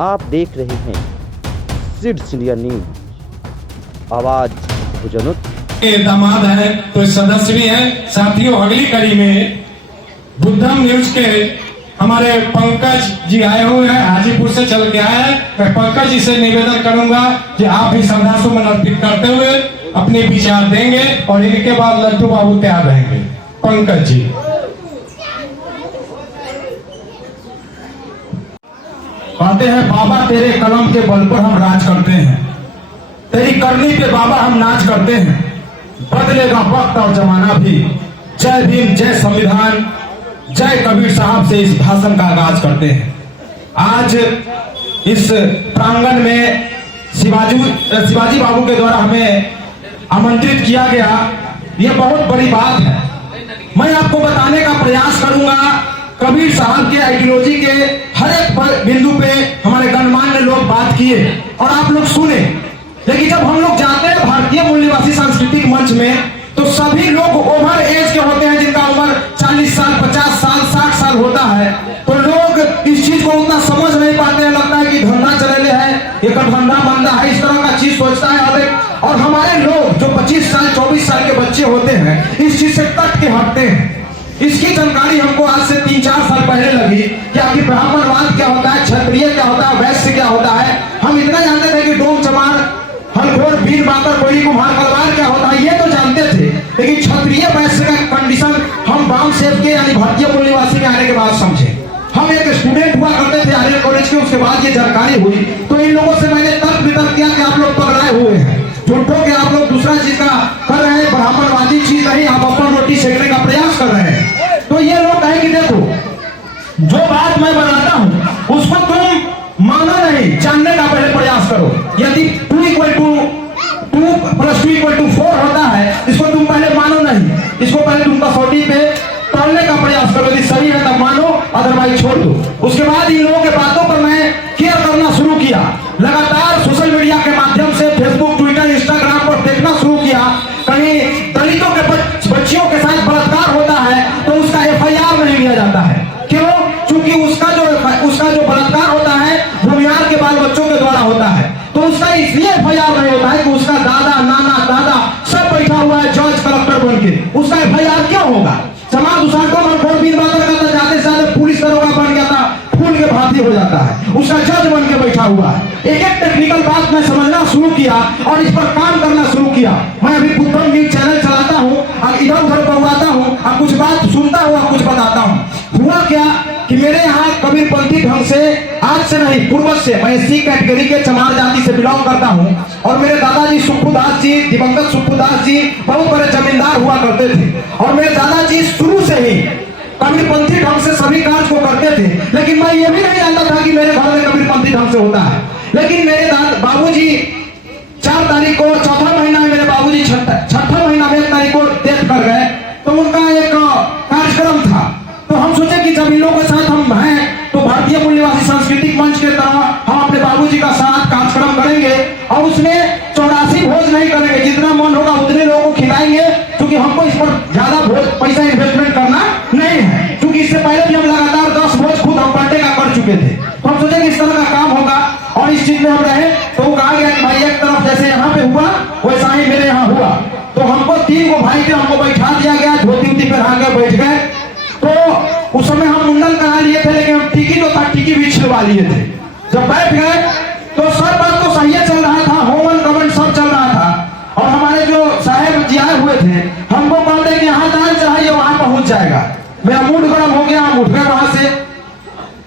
आप देख रहे हैं सिड्स इंडिया न्यूज, आवाज भुजनुत। दामाद है तो सदस्य भी है। साथियों, अगली कड़ी में बुद्धम न्यूज के हमारे पंकज जी आए हुए हैं, हाजीपुर से चल के आए हैं। मैं पंकज जी से निवेदन करूंगा कि आप भी श्रद्धासुमन अर्पित करते हुए अपने विचार देंगे और इनके बाद लड्डू बाबू तैयार रहेंगे। पंकज जी। कहते हैं बाबा तेरे कलम के बल पर हम राज करते हैं, तेरी करनी पे बाबा हम नाच करते हैं, बदलेगा वक्त और जमाना भी। जय भीम, जय संविधान, जय कबीर साहब से इस भाषण का आगाज करते हैं। आज इस प्रांगण में शिवाजी बाबू के द्वारा हमें आमंत्रित किया गया, यह बहुत बड़ी बात है। मैं आपको बताने का प्रयास करूंगा कबीर साहब के आइडियोलॉजी के हर एक बिंदु पे हमारे गणमान्य लोग बात किए और आप लोग सुने। लेकिन जब हम लोग जाते हैं भारतीय मूल्यवासी सांस्कृतिक मंच में तो सभी लोग ओवर एज के होते हैं, जिनका उम्र 40 साल, 50 साल, 60 साल होता है। तो लोग इस चीज को उतना समझ नहीं पाते हैं, लगता है कि धंधा चलेले है, एक धंधा बंदा है, इस तरह का चीज सोचता है। और हमारे लोग जो 25 साल 24 साल के बच्चे होते हैं इस चीज से कट के हटते हैं। इसकी जानकारी हमको आज से 3-4 साल पहले लगी कि आखिर ब्राह्मणवाद क्या होता है, क्षत्रिय क्या होता है, वैश्य क्या होता है। हम इतना जानते थे कि डोम चमार, हलखोर, वीर, बाकर, कोयली, कुम्हार, कलवार क्या होता है, ये तो जानते थे। लेकिन क्षत्रिय वैश्य का कंडीशन हम बाम सेव के यानी भारतीय मूल्यवासी में आने के बाद समझे। हम एक स्टूडेंट हुआ करते थे आर्य कॉलेज के, उसके बाद ये जानकारी हुई। तो इन लोगों से मैंने तर्क वितर्क किया कि आप लोग पगड़ाए हुए हैं, झूठों के आप लोग दूसरा चीज का कर रहे हैं, ब्राह्मणवादी चीज नहीं, आप अपन रोटी सेकने का प्रयास कर रहे हैं। तो ये लोग कहें कि देखो जो बात मैं बताता हूं उसको तुम मानो नहीं, जानने का पहले प्रयास करो। यदि 2 + 2 = 4 होता है, इसको तुम पहले मानो नहीं, इसको पहले तुम कसौटी पे तोलने का प्रयास करो। यदि सही है तब मानो, अदरवाइज छोड़ दो। उसके बाद इन लोगों के बातों पर मैं केयर करना शुरू किया। लगातार सोशल मीडिया के माध्यम से फेसबुक, ट्विटर, इंस्टाग्राम पर देखना शुरू किया। कहीं दलितों के बच्चियों के साथ बलात्कार होता है तो उसका FIR नहीं लिया जाता है। क्यों? क्योंकि उसका जो बलात्कार होता है भूमिहार के बाल बच्चों के द्वारा होता है, तो उसका इसलिए FIR नहीं होता है कि उसका दादा, नाना, दादा सब बैठा हुआ है जज, कलेक्टर बन के। उसका FIR क्यों होगा? समाज उसार को मनखोर वीर बादल करता, जाते जाते पुलिस दरोगा बन गया था, फूल के भांति हो जाता है, उसका जज बन के बैठा हुआ है। एक एक टेक्निकल बात मैं समझना शुरू किया और इस पर काम करना शुरू किया। मैं अभी बुद्धम न्यूज चैनल चलाता हूँ और इधर उधर पहुंचाता हूँ और कुछ बात सुनता हूँ और कुछ बताता हूँ। हुआ क्या कि मेरे यहाँ कबीरपंथी ढंग से आज से नहीं, पूर्वज से, मैं C कैटेगरी के चमार जाति से बिलोंग करता हूँ। और मेरे दादाजी सुखुदास जी, दिवंगत सुखुदास जी बहुत बड़े जमींदार हुआ करते थे। और मेरे दादाजी शुरू से ही कबीरपंथी ढंग से सभी कार्य को करते थे। लेकिन मैं ये भी नहीं जानता था कि मेरे घर में कबीरपंथी ढंग से होता है। लेकिन मेरे बाबूजी 4 तारीख को, चौथा महीना में मेरे बाबूजी छठा महीना में 1 तारीख को डेथ कर गए। तो उनका एक कार्यक्रम था। तो हम सोचे कि जब इन लोगों के साथ हम हैं तो भारतीय मूल्यवासी सांस्कृतिक मंच के तरह हम अपने बाबूजी का साथ कार्यक्रम करेंगे और उसमें 84 भोज नहीं करेंगे, जितना मन होगा उतने लोगों को खिलाएंगे, क्योंकि हमको इस पर ज्यादा पैसा इन्वेस्टमेंट करना नहीं है। क्योंकि इससे पहले भी हम लगातार 10 भोज खुद हम बर्थडे का कर चुके थे। तो हम सोचे कि इस तरह का काम होगा और इस चीज में हम रहे। तो वो कहा गया कि भाई एक तरफ जैसे यहाँ पे हुआ वैसा ही मेरे यहाँ हुआ। तो हमको 3 को भाई थे, हमको बैठा दिया गया, धोती उती पहना के बैठ गए। तो उस समय हम मुंडन करा लिए थे, लेकिन हम टिकी जो था टिकी भी छिलवा लिए थे। जब बैठ गए तो सब बात तो सही चल रहा था, होमन कमन सब चल रहा था। और हमारे जो साहेब जी आए हुए थे हमको कहते कि यहाँ दान चढ़ाइए, वहां पहुंच जाएगा। मेरा मूड गर्म हो गया, हम उठ गए वहां से।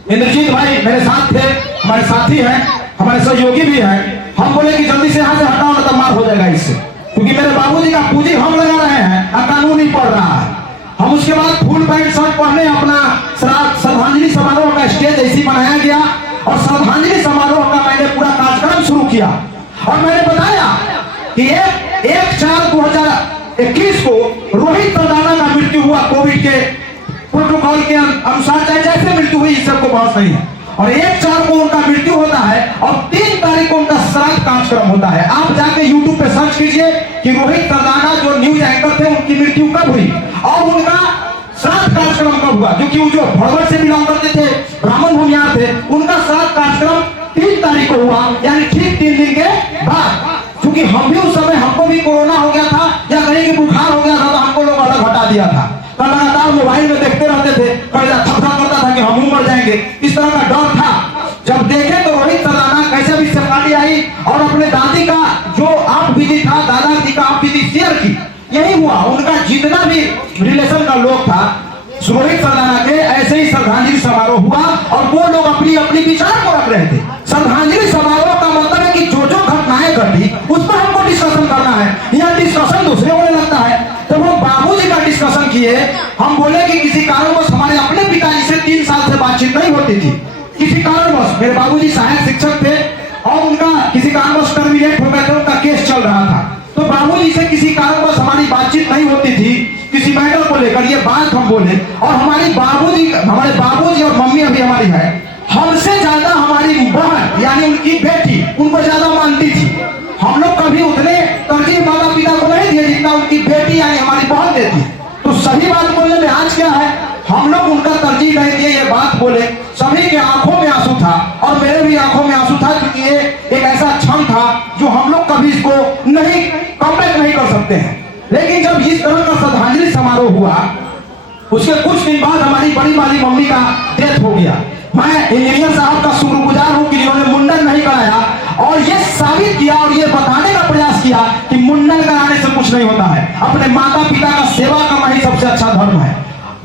इंद्रजीत भाई मेरे साथ थे, हमारे साथी हैं, हमारे सहयोगी भी हैं। हम बोले कि जल्दी से यहाँ से हटाओ, ना तो मार हो जाएगा इससे, क्योंकि मेरे बाबूजी का पूंजी हम लगा रहे हैं और कानून ही पढ़ रहा है। हम उसके बाद फुल पैंट शर्ट पहने अपना श्रद्धांजलि समारोह का स्टेज ऐसी बनाया गया और श्रद्धांजलि समारोह का मैंने पूरा कार्यक्रम शुरू किया। और मैंने बताया कि 1/4/2021 को रोहित तदाना का मृत्यु हुआ कोविड के प्रोटोकॉल के अनुसार, चाहे जैसे मृत्यु हुई इस सबको बहुत सही है। और 1/4 को उनका मृत्यु होता है और 3 तारीख को उनका श्राद्ध कार्यक्रम होता है। आप जाके YouTube पे सर्च कीजिए कि रोहित तदाना जो न्यूज एंकर थे उनकी मृत्यु कब हुई और उनका श्राद्ध कार्यक्रम कब हुआ। क्योंकि वो जो भड़वड़ से बिलोंग करते थे, ब्राह्मण भूमिहार थे, उनका श्राद्ध कार्यक्रम 3 यही हुआ। उनका जितना भी रिलेशन का लोग था रोहित सरदाना के, ऐसे ही श्रद्धांजलि समारोह हुआ और वो लोग अपनी अपनी विचार को रख रहे थे। श्रद्धांजलि समारोह का मतलब है कि जो जो घटनाएं घटी उस पर हमको डिस्कशन करना है। यह डिस्कशन दूसरे होने लगता है। तो वो बाबूजी का डिस्कशन किए, हम बोले कि किसी कारणवश हमारे अपने पिताजी से 3 साल से बातचीत नहीं होती थी। किसी कारणवश मेरे बाबूजी सहायक शिक्षक थे और उनका किसी कारणवश टर्मिनेट हो गए थे, उनका केस चल रहा था। तो बाबूजी से किसी कारणवश हमारी बातचीत नहीं होती थी किसी मैटर को लेकर, ये बात हम बोले। और हमारे बाबूजी और मम्मी अभी हमारी है, हमसे ज्यादा हमारी बहन यानी उनकी बेटी उनको ज्यादा मानती थी। हम लोग कभी उतने तरजीह माता पिता को नहीं दिए जितना उनकी बेटी यानी हमारी बहन देती। तो सही बात बोलने में आज क्या है, हम लोग उनका तरजीह नहीं दिए, ये बात बोले। सभी के आंखों में आंसू था और मेरे भी आंखों में आंसू था, क्योंकि ये एक ऐसा क्षण था जो हम लोग कभी इसको नहीं कम्बैक नहीं कर सकते हैं। लेकिन जब इस तरह का श्रद्धांजलि समारोह हुआ, उसके कुछ दिन बाद हमारी बड़ी वाली मम्मी का डेथ हो गया। मैं इंजीनियर साहब का शुक्रगुजार हूं कि जिन्होंने मुंडन नहीं कराया और ये साबित किया और ये बताने का प्रयास किया कि मुंडन कराने से कुछ नहीं होता है। अपने माता पिता का सेवा करना ही सबसे अच्छा धर्म है।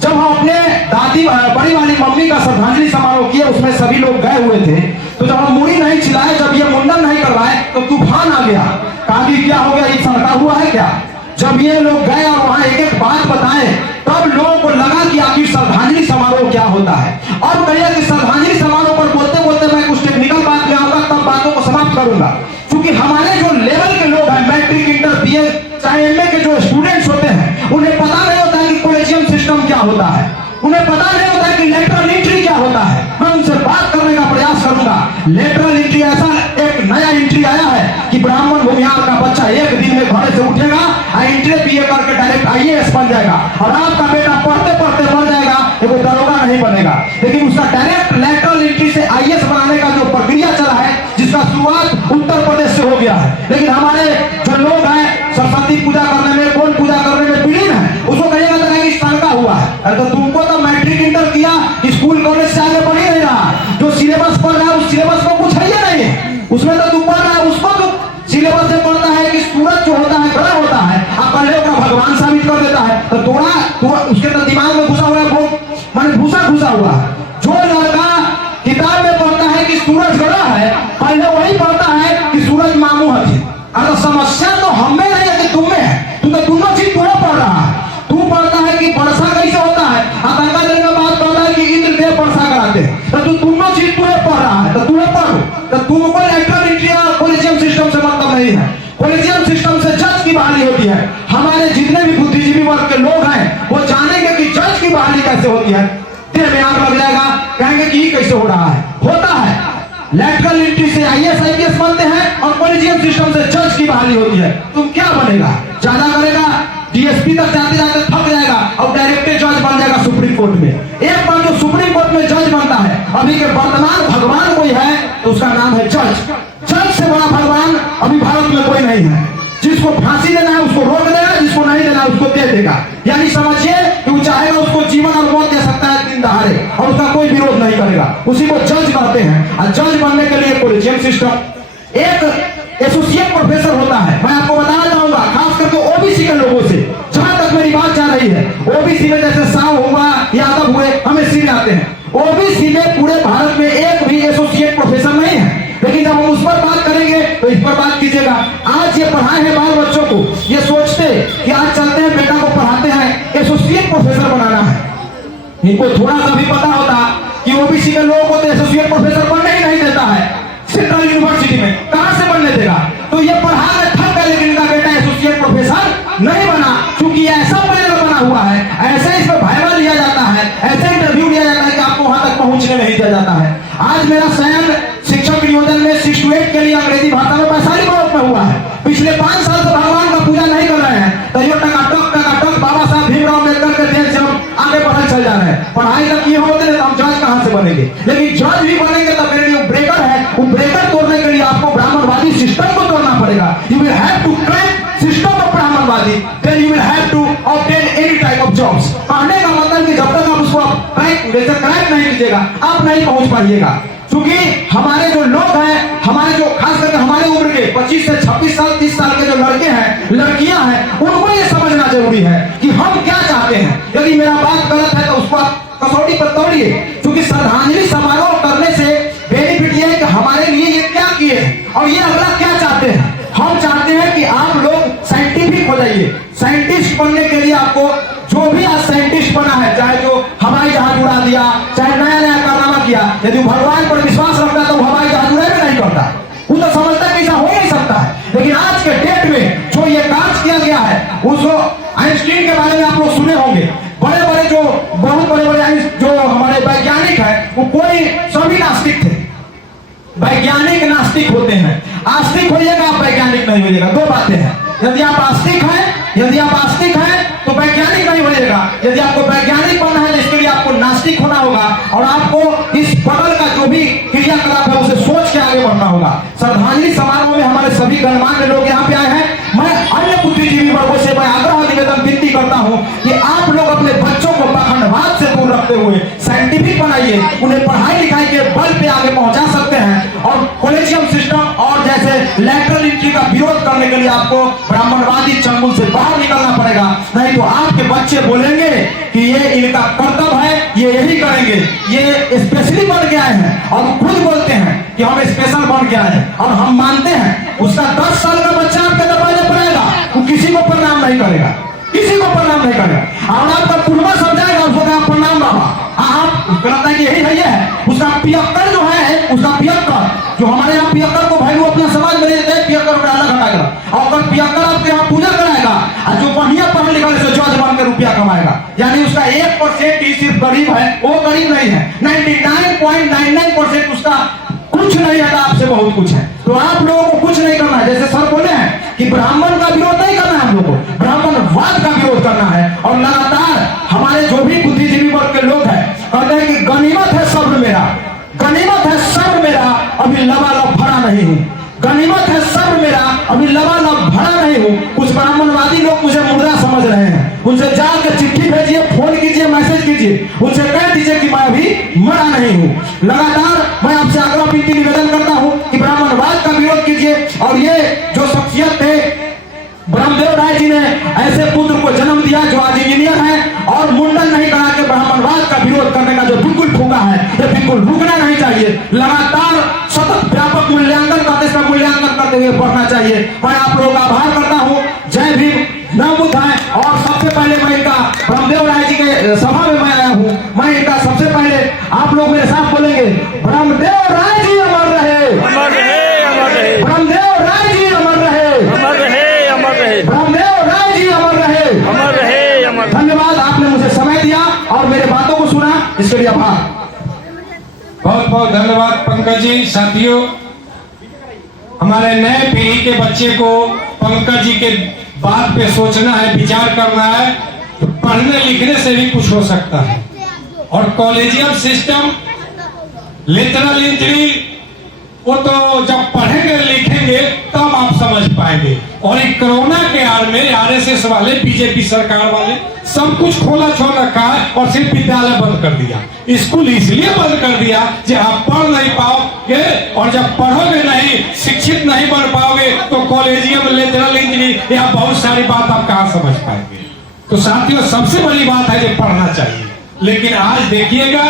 जब हम अपने दादी बड़ी वाली मम्मी का श्रद्धांजलि समारोह किए, उसमें सभी लोग गए हुए थे। तो जब हम मुड़ी नहीं चिल्लाए, जब ये मुंडन नहीं करवाए, तो तूफान आ गया। कहा कि क्या हो गया, ये सड़का हुआ है क्या? जब ये लोग गए और वहां एक एक बात बताए, तब लोगों को लगा कि आखिर श्रद्धांजलि समारोह क्या होता है। और कहिए कि श्रद्धांजलि समारोह पर बोलते बोलते मैं कुछ टेक्निकल बात में आऊंगा, तब बातों को समाप्त करूंगा। क्योंकि हमारे जो लेवल के लोग हैं, मैट्रिक, इंटर, बीए, चाहे एमए के जो स्टूडेंट्स होते हैं, उन्हें पता नहीं होता है कि कॉलेजियम सिस्टम क्या होता है, उन्हें पता नहीं होता है कि लेटरल एंट्री क्या होता है। मैं उनसे बात करने का प्रयास करूंगा। लेटरल एंट्री ऐसा एक नया एंट्री आया है कि ब्राह्मण भूमिहार का बच्चा एक दिन में घर से उठेगा, इंटर बीए करके डायरेक्ट आईएएस बन जाएगा और आपका बेटा पढ़ते पढ़ते मर जाएगा, ये कोई दरोगा नहीं बनेगा। लेकिन उसका डायरेक्ट लेटरल एंट्री से आईएएस बनाने का जो प्रक्रिया चला है, जिसका शुरुआत उत्तर प्रदेश से हो गया है। लेकिन हमारे जो लोग हैं सरस्वती पूजा करने में, कौन पूजा करने में विलीन है, उसको कहिएगा तो कहेंगे सड़का हुआ है। अरे तो तुमको तो मैट्रिक इंटर किया, स्कूल कॉलेज से आगे बढ़ ही नहीं रहा। जो सिलेबस पढ़ रहा है उस सिलेबस को कुछ है ही नहीं, उसमें तो तू पढ़ रहा है, उसको तो सिलेबस से पढ़ता है कि सूरज जो होता है ग्रह होता है, आप पहले का भगवान साबित कर देता है। तो थोड़ा उसके तो दिमाग में घुसा हुआ है, वो माने भूसा घुसा हुआ है। जो लड़का किताब में पढ़ता है कि सूरज ग्रह है, पहले वही पढ़ता है कि सूरज मामू है। अगर समस्या तो हमें नहीं है कि तुम में है, तू तो दोनों चीज तुम्हें पढ़ रहा है। तू पढ़ता है कि वर्षा कैसे होता है, आतंका देने के बाद पढ़ता है कि इंद्रदेव वर्षा कराते हैं। तो तू दोनों चीज तुम्हें पढ़ रहा है, तो तुम्हें पढ़। तो तुमको लेटरल एंट्री कॉलेजियम सिस्टम से मतलब नहीं है। कॉलेजियम सिस्टम से जज की बहाली होती है। हमारे जितने भी बुद्धिजीवी वर्ग के लोग हैं वो जानेंगे कि जज की बहाली कैसे होती है। देह में आग लग जाएगा, कहेंगे कि ये कैसे हो रहा है। होता है, लेटरल एंट्री से आईएएस आईपीएस बनते हैं और कॉलेजियम सिस्टम से जज की बहाली होती है। तुम क्या बनेगा, ज्यादा करेगा, डीएसपी तक जाते जाते थक जाएगा और डायरेक्ट जज बन जाएगा सुप्रीम कोर्ट में। एक बार जो सुप्रीम कोर्ट में जज बनता है, अभी के वर्तमान भगवान कोई है तो उसका नाम है जज। जज से बड़ा भगवान अभी भारत में कोई नहीं है। जिसको फांसी देना है उसको रोक देगा, जिसको नहीं देना उसको दे देगा। यानी समझिए कि वो चाहेगा उसको जीवन और मौत दे सकता है दिन दहाड़े, और उसका कोई विरोध नहीं करेगा। उसी को जज कहते हैं। और जज बनने के लिए कॉलेजियम सिस्टम एक एसोसिएट प्रोफेसर होता है। मैं आपको बताना चाहूंगा, खास करके ओबीसी के लोगों से जहां तक मेरी बात जा रही है। ओबीसी में जैसे साव हुआ, यादव हुए, हमें सिर आते हैं। ओबीसी में पूरे भारत में एक भी एसोसिएट प्रोफेसर नहीं है। लेकिन जब हम उस पर बात करेंगे तो इस पर बात कीजिएगा। आज ये पढ़ाए हैं बाल बच्चों को, ये सोचते कि आज चलते हैं बेटा को पढ़ाते हैं, एसोसिएट प्रोफेसर बनाना है। इनको थोड़ा सा भी पता होता कि ओबीसी के लोगों को तो एसोसिएट प्रोफेसर बनने ही नहीं देता है सेंट्रल यूनिवर्सिटी में, कहां से बनने देगा। तो ये पढ़ा के थक गए, लेकिन इनका बेटा एसोसिएट प्रोफेसर नहीं बना, क्योंकि ऐसा पैनल बना हुआ है, ऐसे इस पर वाइवा लिया जाता है, ऐसे इंटरव्यू लिया जाता है कि आपको वहां तक पहुंचने नहीं दिया जाता है। आज मेरा चयन शिक्षक नियोजन में 6 to 8 के लिए अंग्रेजी भाषा में वैशाली ब्लॉक में हुआ है। पिछले 5 साल से भगवान का पूजा नहीं कर रहे हैं, तो ये टकाटक बाबा साहब भीमराव अम्बेडकर के देश से हम आगे बढ़े चल जा रहे हैं। पढ़ाई तक ये होते हैं तो हम जज कहां से बनेंगे। लेकिन जज भी बनेंगे तो मेरे लिए ब्रेकर है, वो ब्रेकर तोड़ने के लिए आपको ब्राह्मणवादी सिस्टम को तोड़ना पड़ेगा। You will have to crack system of ब्राह्मणवादी, then you will have to obtain any type of jobs. पढ़ने का मतलब कि जब तक आप उसको क्रैक नहीं कीजिएगा आप नहीं पहुंच पाइएगा। क्योंकि हमारे जो लोग हैं, हमारे जो खास करके हमारे उम्र के 25 से 26 साल 30 साल के जो लड़के हैं, लड़कियां हैं, उनको ये समझना जरूरी है कि हम क्या चाहते हैं। यदि मेरा बात गलत है तो उसको आप कसौटी पर तोड़िए, क्योंकि श्रद्धांजलि समारोह करने से बेनिफिट ये है कि हमारे लिए ये क्या किए हैं और ये अगला क्या चाहते हैं। हम चाहते हैं कि आप लोग साइंटिफिक हो जाइए। साइंटिस्ट बनने के लिए आपको जो भी आज साइंटिस्ट बना है, चाहे जो हवाई जहाज उड़ा दिया, चाहे नया नया कारनामा किया, यदि भगवान पर विश्वास रखता तो हवाई जहाज उड़ा भी नहीं करता। वो तो समझता है कि ऐसा हो नहीं सकता है। लेकिन आज के डेट में जो ये काज किया गया है, उसको आइंस्टीन के बारे में आप लोग सुने होंगे। बड़े बड़े जो बहुत बड़े बड़े जो हमारे वैज्ञानिक है, वो कोई सभी नास्तिक थे। वैज्ञानिक नास्तिक होते हैं। आस्तिक होइएगा, आप वैज्ञानिक नहीं होइएगा। दो बातें हैं। यदि आप आस्तिक हैं तो वैज्ञानिक नहीं होइएगा। यदि आपको वैज्ञानिक बनना है तो इसके लिए आपको नास्तिक होना होगा और आपको इस बदल का जो भी क्रियाकलाप है उसे सोच के आगे बढ़ना होगा। श्रद्धांजलि समारोह में हमारे सभी गणमान्य लोग यहाँ पे आए हैं। मैं अन्य बुद्धिजीवी वर्गों से मैं आग्रह निवेदन विनती करता हूँ कि आप लोग अपने बच्चों को पाखंडवाद से दूर रखते हुए साइंटिफिक बनाइए। उन्हें पढ़ाई लिखाई के बल पे आगे पहुंचा सकते हैं और कॉलेजियम सिस्टम और जैसे लैटरल एंट्री का विरोध करने के लिए आपको ब्राह्मणवादी चंगुल से बाहर निकलना पड़ेगा। नहीं तो आपके बच्चे बोलेंगे कि ये इनका कर्तव्य है, ये यही करेंगे। ये स्पेशली बन के आए हैं और खुद बोलते हैं कि हम स्पेशल बन के आए हैं और हम मानते हैं। उसका 10 साल का बच्चा आपके दरवाजे पर आएगा, वो किसी को प्रणाम नहीं करेगा, किसी को प्रणाम नहीं करेगा और आपका कुर्बा समझाएगा, उसको कहा प्रणाम बाबा। आप कहता है कि यही भैया है। उसका पियक्कर जो है, उसका पियक्कर जो हमारे यहाँ पियक्कर को वैल्यू अपना समाज में देते हैं, पियक्कर को अलग हटाएगा और अगर पियक्कर आपके यहाँ पूजा कराएगा और जो बढ़िया पढ़ लिखा से जज बन के रुपया कमाएगा, यानी उसका 1% ही सिर्फ गरीब है, वो गरीब नहीं है। 99.99% उसका कुछ नहीं है, आपसे बहुत कुछ है। तो आप लोगों को कुछ नहीं करना है। जैसे सर बोले हैं कि ब्राह्मण का विरोध नहीं करना है, हम लोगों को ब्राह्मणवाद का विरोध करना है। और लगातार हमारे जो भी बुद्धिजीवी वर्ग के लोग हैं कहते हैं कि गनीमत है सब्र मेरा, गनीमत है सब्र मेरा, अभी लबालब भरा नहीं हूं। गनीमत है सब्र मेरा, अभी लबालब भरा नहीं हूं। कुछ ब्राह्मणवादी लोग मुझे मुर्दा समझ रहे हैं। उनसे जाकर चिट्ठी भेजिए, फोन कीजिए, मैसेज कीजिए, उनसे कह दीजिए कि मैं अभी मरा नहीं हूं। लगातार मैं आपसे आग्रह विनती निवेदन करता हूं कि ब्राह्मणवाद का विरोध कीजिए। और ये जो शख्सियत थे, ब्रह्मदेव राय जी ने ऐसे पुत्र को जन्म दिया जो आज इंजीनियर है और मुंडन नहीं करा के ब्राह्मणवाद का विरोध करने का जो बिल्कुल फूका है, ये बिल्कुल रुकना नहीं चाहिए। लगातार सतत व्यापक मूल्यांकन करते, इसका मूल्यांकन करते हुए बढ़ना चाहिए। मैं आप लोगों का आभार करता हूँ। जय भीम, नव बुद्ध है। और सबसे पहले मैं इनका ब्रह्मदेव राय जी के सभा में मैं आया हूँ। मैं इनका सबसे पहले आप लोग मेरे साथ बोलेंगे, ब्रह्मदेव राय जी अमर रहे, अमर रहे, अमर रहे, ब्रह्मदेव राय जी अमर रहे, अमर रहे, अमर रहे, ब्रह्मदेव राय जी अमर रहे, अमर रहे, अमर। धन्यवाद, आपने मुझे समय दिया और मेरे बातों को सुना, इसके लिए आभार। बहुत बहुत धन्यवाद पंकज जी। साथियों, हमारे नए पीढ़ी के बच्चे को पंकज जी के बात पे सोचना है, विचार करना है। तो पढ़ने लिखने से भी कुछ हो सकता है। और कॉलेजियम सिस्टम, लिटरल एंट्री, वो तो जब पढ़ेंगे लिखेंगे तब आप समझ पाएंगे। और एक कोरोना के आड़ में आरएसएस वाले, बीजेपी सरकार वाले सब कुछ खोला छोड़ रखा है और सिर्फ विद्यालय बंद कर दिया। स्कूल इसलिए बंद कर दिया कि आप पढ़ नहीं पाओगे और जब पढ़ोगे नहीं, शिक्षित नहीं बन पाओगे तो कॉलेजियम, लेटरल इंजीनियरिंग या बहुत सारी बात आप कहाँ समझ पाएंगे। तो साथियों, सबसे बड़ी बात है कि पढ़ना चाहिए। लेकिन आज देखिएगा,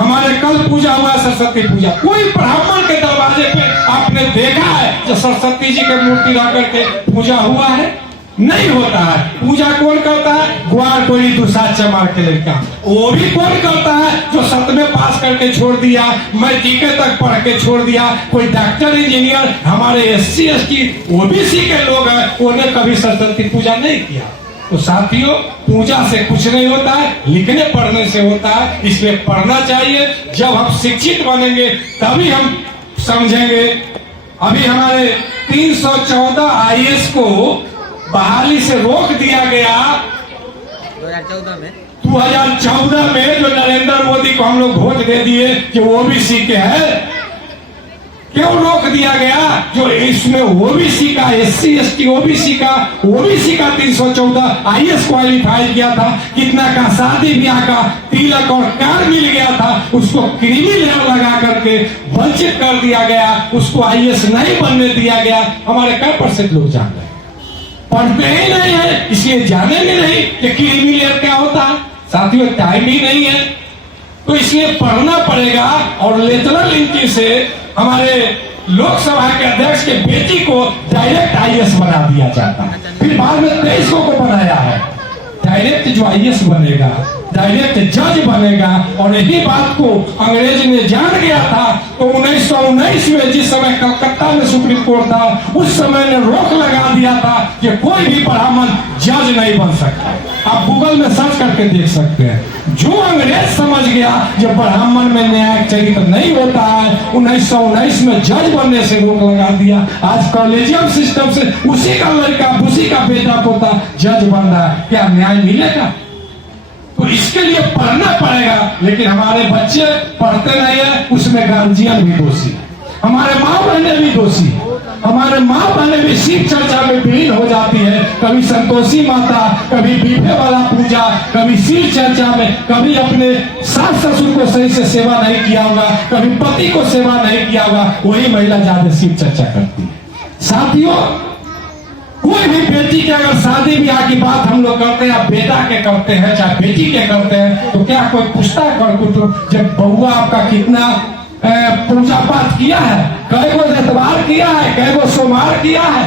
हमारे कल पूजा हुआ, सरस्वती पूजा, कोई ब्राह्मण के दरवाजे पे आपने देखा है जो सरस्वती जी की मूर्ति रख करके पूजा हुआ है? नहीं होता है। पूजा कौन करता है? ग्वार कोई दूसरा चमार के लड़का। वो भी कौन करता है? जो 7वें पास करके छोड़ दिया, मैट्रिक तक पढ़ के छोड़ दिया। कोई डॉक्टर, इंजीनियर, हमारे SC ST OBC के लोग हैं, उन्हें कभी सरस्वती पूजा नहीं किया। तो साथियों, पूजा से कुछ नहीं होता है, लिखने पढ़ने से होता है। इसलिए पढ़ना चाहिए। जब हम शिक्षित बनेंगे तभी हम समझेंगे। अभी हमारे 314 IAS को बहाली से रोक दिया गया 2014 में, जो नरेंद्र मोदी को हम लोग वोट दे दिए कि OBC के है। क्यों रोक दिया गया? जो इसमें ओबीसी का, SC ST ओबीसी का 314 IAS क्वालिफाई किया था, कितना का शादी ब्याह का तिलक और कार मिल गया था, उसको क्रीमी लेयर लगा करके वंचित कर दिया गया, उसको IAS नहीं बनने दिया गया। हमारे क्या % लोग जान रहे हैं, पढ़ते ही नहीं है, इसलिए जानेंगे नहीं कि क्रीमी लेयर क्या होता है। साथियों, टाइम ही नहीं है, तो इसलिए पढ़ना पड़ेगा। और लेटरल एंट्री से हमारे लोकसभा के अध्यक्ष के बेटी को डायरेक्ट IAS बना दिया जाता है, फिर बाद में 23 को बनाया है। डायरेक्ट जो IAS बनेगा, डायरेक्ट जज बनेगा। और यही बात को अंग्रेज ने जान गया था, तो 1919 में जिस समय कलकत्ता में सुप्रीम कोर्ट था, उस समय ने रोक लगा दिया था कि कोई भी ब्राह्मण जज नहीं बन सकता। आप गूगल में सर्च करके देख सकते हैं। जो अंग्रेज समझ गया जब ब्राह्मण में न्याय चरित्र नहीं होता है, 1919 में जज बनने से रोक लगा दिया। आज कॉलेजियम सिस्टम से उसी का लड़का, उसी का बेटा पोता जज बन रहा है, क्या न्याय मिलेगा? तो इसके लिए पढ़ना पड़ेगा। लेकिन हमारे बच्चे पढ़ते नहीं है, उसमें गार्जियन भी दोषी है, हमारे माँ बहने भी दोषी है। हमारे माँ बहने भी शिव चर्चा में विलीन हो जाती है, कभी संतोषी माता, कभी बीफे वाला पूजा, कभी शिव चर्चा में, कभी अपने सास ससुर को सही से सेवा नहीं किया होगा, कभी पति को सेवा नहीं किया होगा, वही महिला ज्यादा शिव चर्चा करती है। साथियों, कोई भी बेटी के अगर शादी ब्याह की बात हम लोग करते हैं, बेटा के करते हैं चाहे बेटी के करते हैं, तो क्या कोई पूछता है तो जब बउआ आपका कितना पूजा पाठ किया है, कई गो एतवार किया है, कई गो सोमवार किया है,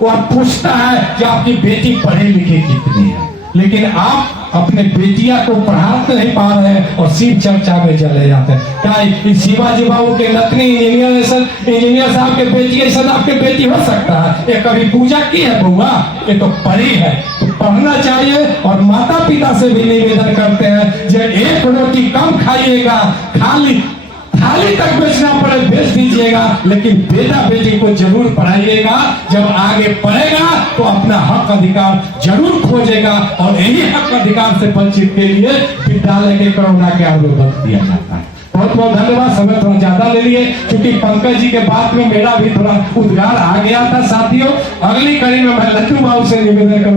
वो आप पूछता है कि आपकी बेटी पढ़े लिखे कितनी है। लेकिन आप अपने बेटिया को पढ़ा नहीं पा रहे हैं और शिव चर्चा में चले जाते हैं। क्या शिवाजी बाबू के नतनी इंजीनियर साहब के बेटी ऐसा आपके बेटी हो सकता है? ये कभी पूजा की है बउआ? ये तो पढ़ी है। तो पढ़ना चाहिए। और माता पिता से भी निवेदन करते हैं, जब एक रोटी कम खाइएगा, थाली तक बेचना पड़े बेच दीजिएगा, लेकिन बेटा बेटी को जरूर पढ़ाइएगा। जब आगे पढ़ेगा तो अपना हक अधिकार जरूर खोजेगा। और यही हक अधिकार से वंचित के लिए विद्यालय के कोरोना के आंदोलन दिया जाता है। बहुत बहुत धन्यवाद। समय थोड़ा ज्यादा ले लिए, क्योंकि पंकज जी के बात में मेरा भी थोड़ा उद्गार आ गया था। साथियों, अगली कड़ी में मैं लट्टू बाबू से निवेदन करूंगा।